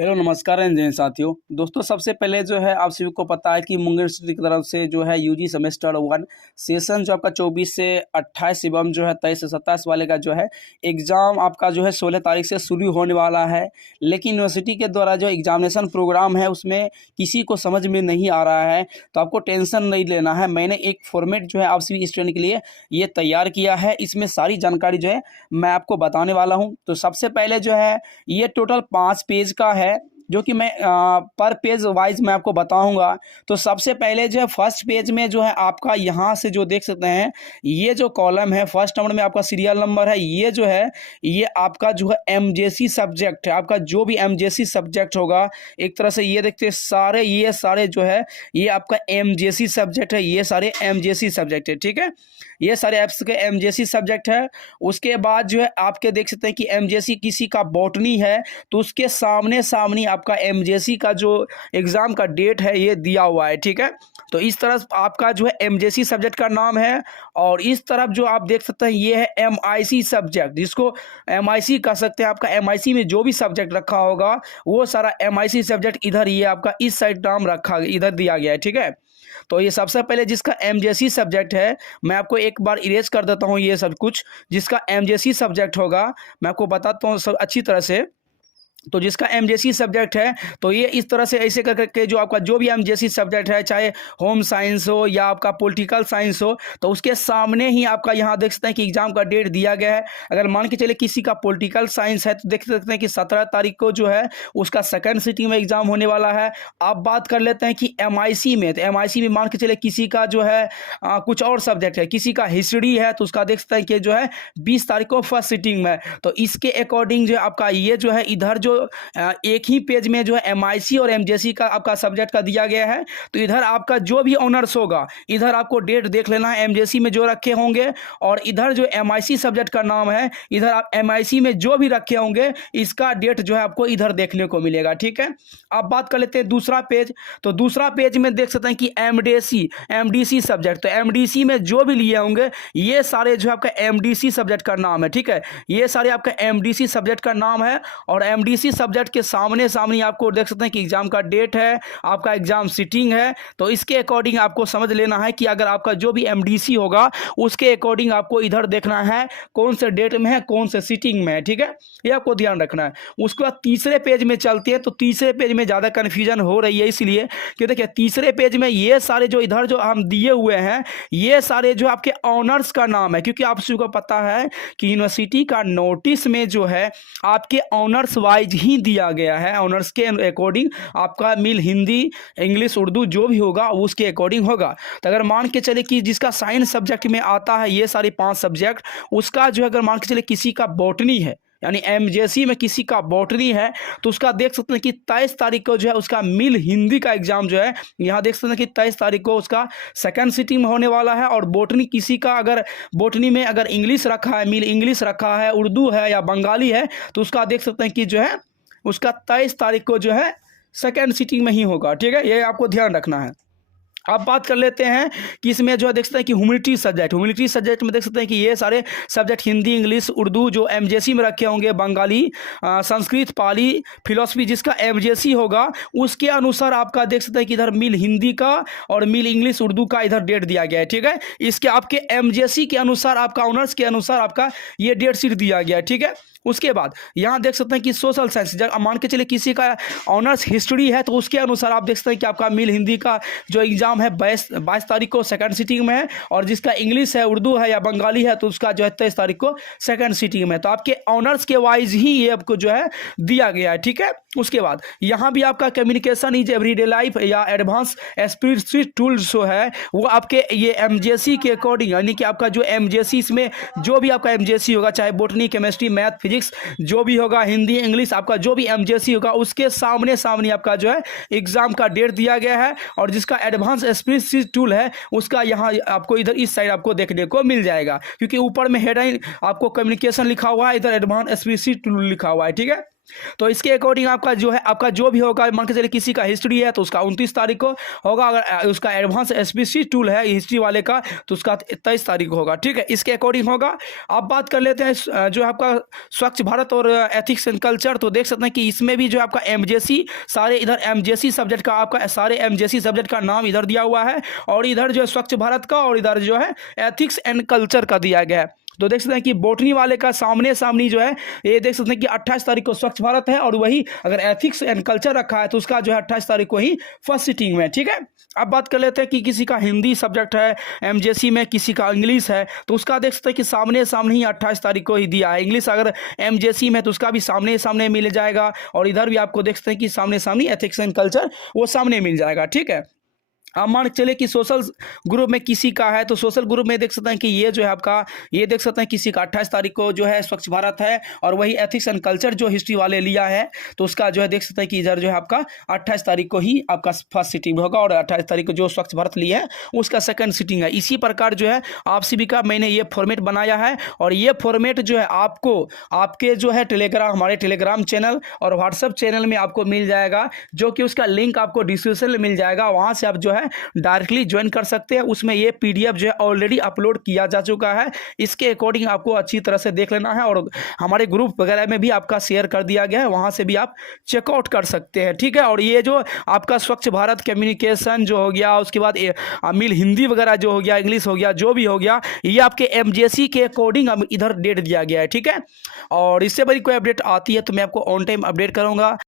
Hello नमस्कार and जय साथियों। दोस्तों सबसे पहले जो है आप सभी को पता है कि मुंगेर सिटी की तरफ से जो है यूजी सेमेस्टर 1 सेशन जो आपका 24 से 28 एवं जो है 23 से 27 वाले का जो है एग्ज़ाम आपका जो है 16 तारीख से शुरू होने वाला है। लेकिन यूनिवर्सिटी के द्वारा जो एग्जामिनेशन प्रोग्राम है उसमें किसी को समझ में नहीं आ रहा है, तो आपको टेंशन नहीं लेना है। मैंने एक फॉर्मेट जो है आप सभी स्टूडेंट के लिए ये तैयार किया है। इसमें सारी जानकारी जो है मैं आपको बताने वाला हूँ। तो सबसे पहले जो है ये टोटल 5 पेज का है, जो कि मैं पर पेज वाइज मैं आपको बताऊंगा। तो सबसे पहले जो है फर्स्ट पेज में जो है आपका यहाँ से जो देख सकते हैं ये जो कॉलम है फर्स्ट नंबर में आपका सीरियल नंबर है, ये जो है ये आपका जो है एमजेसी सब्जेक्ट है। आपका जो भी एमजेसी सब्जेक्ट होगा, एक तरह से ये देखते हैं सारे ये सारे जो है ये आपका एमजेसी सब्जेक्ट है, ये सारे एमजेसी सब्जेक्ट है। ठीक है, ये सारे ऐप्स के एमजेसी सब्जेक्ट है। उसके बाद जो है आपके देख सकते हैं कि एमजेसी किसी का बॉटनी है तो उसके सामने सामने आपका एमजेसी का जो एग्ज़ाम का डेट है ये दिया हुआ है। ठीक है, तो इस तरफ आपका जो है एमजेसी सब्जेक्ट का नाम है। और इस तरफ जो आप देख सकते हैं ये है एमआईसी सब्जेक्ट, जिसको एमआईसी कह सकते हैं। आपका एमआईसी में जो भी सब्जेक्ट रखा होगा वो सारा एमआईसी सब्जेक्ट इधर ये आपका इस साइड नाम रखा इधर दिया गया है। ठीक है, तो ये सबसे पहले जिसका एमजेसी सब्जेक्ट है मैं आपको एक बार इरेज कर देता हूँ। ये सब कुछ जिसका एमजेसी सब्जेक्ट होगा मैं आपको बताता हूँ सब अच्छी तरह से। तो जिसका एमजेसी सब्जेक्ट है तो ये इस तरह से ऐसे कर करके जो आपका जो भी एमजेसी सब्जेक्ट है, चाहे होम साइंस हो या आपका पॉलिटिकल साइंस हो, तो उसके सामने ही आपका यहाँ देख सकते हैं कि एग्जाम का डेट दिया गया है। अगर मान के चले किसी का पॉलिटिकल साइंस है तो देख सकते हैं कि 17 तारीख को जो है उसका सेकेंड सिटिंग में एग्जाम होने वाला है। आप बात कर लेते हैं कि एमआईसी में, तो एमआईसी में मान के चले किसी का जो है कुछ और सब्जेक्ट है, किसी का हिस्ट्री है तो उसका देख सकते हैं कि जो है 20 तारीख को फर्स्ट सिटिंग में। तो इसके अकॉर्डिंग जो आपका ये जो है इधर जो एक ही पेज में जो है एमआईसी और एमजेसी का आपका सब्जेक्ट का दिया गया है। तो इधर आपका जो भी ऑनर्स होगा इधर आपको डेट देख लेना है एमजेसी में जो रखे होंगे, और इधर जो एमआईसी सब्जेक्ट का नाम है इधर आप एमआईसी में जो भी रखे होंगे इसका डेट जो है आपको इधर देखने को मिलेगा। ठीक है, अब बात कर लेते हैं दूसरा पेज। तो दूसरा पेज में देख सकते हैं कि एमडीसी सब्जेक्ट, तो एमडीसी में जो भी लिए होंगे ये सारे जो आपका एमडीसी सब्जेक्ट का नाम है। ठीक है, ये सारे आपका एमडीसी सब्जेक्ट का नाम है। और एमडीसी सब्जेक्ट के सामने सामने आपको देख सकते हैं कि एग्जाम का डेट है, आपका एग्जाम सिटिंग है। तो इसके अकॉर्डिंग आपको समझ लेना है कि अगर आपका जो भी एमडीसी होगा उसके अकॉर्डिंग आपको इधर देखना है कौन से डेट में है, कौन से सिटिंग में है। ठीक है, ये आपको ध्यान रखना है। उसके बाद तीसरे पेज में चलते हैं। तो तीसरे पेज में ज़्यादा कन्फ्यूजन हो रही है इसलिए कि देखिए तीसरे पेज में ये सारे जो इधर जो हम दिए हुए हैं ये सारे जो आपके ऑनर्स का नाम है, क्योंकि आप सभी को पता है कि यूनिवर्सिटी का नोटिस में जो है आपके ऑनर्स वाइज ही दिया गया है। ऑनर्स के अकॉर्डिंग आपका मिल हिंदी इंग्लिश उर्दू जो भी होगा उसके अकॉर्डिंग होगा। तो अगर मान के चले कि जिसका साइंस सब्जेक्ट में आता है ये सारे 5 सब्जेक्ट, उसका जो है अगर मान के चले किसी का बॉटनी है यानी एमजेसी में किसी का बॉटनी है तो उसका देख सकते हैं कि 23 तारीख को जो है उसका मिल हिंदी का एग्जाम जो है यहाँ देख सकते हैं कि 23 तारीख को उसका सेकंड सिटिंग में होने वाला है। और बॉटनी किसी का अगर बॉटनी में अगर इंग्लिश रखा है, मिल इंग्लिश रखा है, उर्दू है या बंगाली है तो उसका देख सकते हैं कि जो है उसका 23 तारीख को जो है सेकेंड सिटिंग में ही होगा। ठीक है, ये आपको ध्यान रखना है। अब बात कर लेते हैं कि इसमें जो है देख सकते हैं कि ह्यूमैनिटी सब्जेक्ट में देख सकते हैं कि ये सारे सब्जेक्ट हिंदी इंग्लिश उर्दू जो एमजेसी में रखे होंगे, बंगाली संस्कृत पाली फिलॉसफी जिसका एमजेसी होगा उसके अनुसार आपका देख सकते हैं कि इधर मिल हिंदी का और मिल इंग्लिश उर्दू का इधर डेट दिया गया है। ठीक है, इसके आपके एमजेसी के अनुसार आपका ऑनर्स के अनुसार आपका ये डेट शीट दिया गया है। ठीक है, उसके बाद यहाँ देख सकते हैं कि सोशल साइंस जब मान के चले किसी का ऑनर्स हिस्ट्री है तो उसके अनुसार आप देख सकते हैं कि आपका मिल हिंदी का जो एग्जाम है 22 तारीख को सेकंड सिटिंग में है, और जिसका इंग्लिश है उर्दू है या बंगाली है तो उसका जो है 23 तारीख को सेकंड सिटिंग में। तो आपके ऑनर्स के वाइज ही ये आपको जो है दिया गया है। ठीक है, उसके बाद यहाँ भी आपका कम्युनिकेशन इज एवरीडे लाइफ या एडवांस स्प्रेडशीट टूल्स जो है वो आपके ये एमजेसी के अकॉर्डिंग यानी कि आपका जो एमजेसी इसमें जो भी आपका एमजेसी होगा चाहे बॉटनी केमिस्ट्री मैथ फिजिक्स जो भी होगा हिंदी इंग्लिश आपका जो भी एमजेसी होगा उसके सामने सामने आपका जो है एग्जाम का डेट दिया गया है। और जिसका एडवांस स्प्रेडशीट टूल है उसका यहाँ आपको इधर इस साइड आपको देखने को मिल जाएगा, क्योंकि ऊपर में हेडलाइन आपको कम्युनिकेशन लिखा हुआ है, इधर एडवांस स्प्रेडशीट टूल लिखा हुआ है। ठीक है, तो इसके अकॉर्डिंग आपका जो है, आपका जो भी होगा, मान के चलिए किसी का हिस्ट्री है तो उसका 29 तारीख को होगा, अगर उसका एडवांस एसपीसी टूल है हिस्ट्री वाले का तो उसका 23 तारीख को होगा, ठीक है, इसके अकॉर्डिंग होगा। अब बात कर लेते हैं जो है आपका स्वच्छ भारत और एथिक्स एंड कल्चर। तो देख सकते हैं कि इसमें भी जो है आपका एमजेसी, सारे इधर एमजेसी सब्जेक्ट का, आपका सारे एमजेसी सब्जेक्ट का नाम इधर दिया हुआ है, और इधर जो है स्वच्छ भारत का, और इधर जो है एथिक्स एंड कल्चर का दिया गया है। तो देख सकते हैं कि बॉटनी वाले का सामने सामनी जो है, ये देख सकते हैं कि 28 तारीख को स्वच्छ भारत है, और वही अगर एथिक्स एंड कल्चर रखा है तो उसका जो है 28 तारीख को ही फर्स्ट सिटिंग में, ठीक है। अब बात कर लेते हैं कि किसी का हिंदी सब्जेक्ट है एमजेसी में, किसी का इंग्लिश है, तो उसका देख सकते हैं कि सामने सामने ही 28 तारीख को ही दिया है। इंग्लिश अगर एमजेसी में तो उसका भी सामने सामने मिल जाएगा, और इधर भी आपको देख सकते हैं कि सामने सामने एथिक्स एंड कल्चर वो सामने मिल जाएगा, ठीक है। अब मान के चले कि सोशल ग्रुप में किसी का है, तो सोशल ग्रुप में देख सकते हैं कि ये जो है आपका, ये देख सकते हैं किसी का 28 तारीख को जो है स्वच्छ भारत है, और वही एथिक्स एंड कल्चर जो हिस्ट्री वाले लिया है तो उसका जो है देख सकते हैं कि इधर जो है आपका 28 तारीख को ही आपका फर्स्ट सिटिंग होगा, और 28 तारीख को जो स्वच्छ भारत लिया है उसका सेकंड सिटिंग है। इसी प्रकार जो है आप सभी का मैंने ये फॉर्मेट बनाया है, और ये फॉर्मेट जो है आपको आपके जो है टेलीग्राम, हमारे टेलीग्राम चैनल और व्हाट्सएप चैनल में आपको मिल जाएगा, जो कि उसका लिंक आपको डिस्क्रिप्शन में मिल जाएगा, वहाँ से आप जो है डायरेक्टली ज्वाइन कर सकते हैं। उसमें ये पीडीएफ जो है ऑलरेडी अपलोड किया जा चुका है, इसके अकॉर्डिंग आपको अच्छी तरह से देख लेना है, और हमारे ग्रुप वगैरह में भी आपका शेयर कर दिया गया है, वहाँ से भी आप चेकआउट कर सकते हैं, ठीक है। और ये जो आपका स्वच्छ भारत कम्युनिकेशन जो हो गया, उसके बाद अमिल हिंदी वगैरह जो हो गया, इंग्लिश हो गया, जो भी हो गया, ये आपके एमजेसी के अकॉर्डिंग इधर डेट दिया गया है, ठीक है। और इससे बड़ी कोई अपडेट आती है तो मैं आपको ऑन टाइम अपडेट करूँगा।